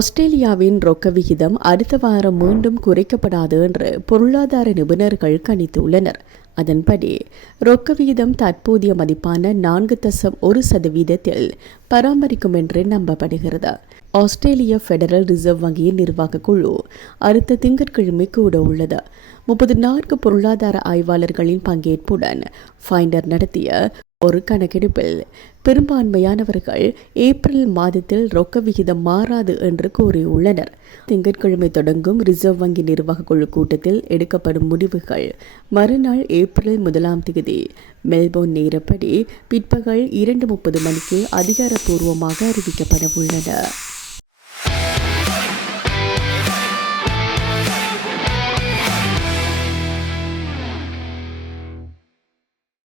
ஆஸ்திரேலியாவின் ரொக்க விகிதம் அடுத்த வாரம் மீண்டும் குறைக்கப்படாது என்று பொருளாதார நிபுணர்கள் கணித்துள்ளனர். அதன்படி ரொக்க விகிதம் தற்போதைய மதிப்பான 4.1% பராமரிக்கும் என்று நம்பப்படுகிறது. ஆஸ்திரேலிய பெடரல் ரிசர்வ் வங்கியின் நிர்வாக குழு அடுத்த திங்கட்கிழமை கூட உள்ளது. 34 பொருளாதார ஆய்வாளர்களின் பங்கேற்புடன் ஃபைண்டர் நடத்திய ஒரு கணக்கெடுப்பில் பெரும்பான்மையானவர்கள் ஏப்ரல் மாதத்தில் ரொக்க விகிதம் மாறாது என்று கூறியுள்ளனர். திங்கட்கிழமை தொடங்கும் ரிசர்வ் வங்கி நிர்வாக குழு கூட்டத்தில் எடுக்கப்படும் முடிவுகள் மறுநாள் ஏப்ரல் 1 மெல்போர்ன் நேரப்படி பிற்பகல் 2:30 மணிக்கு அதிகாரப்பூர்வமாக அறிவிக்கப்பட உள்ளன.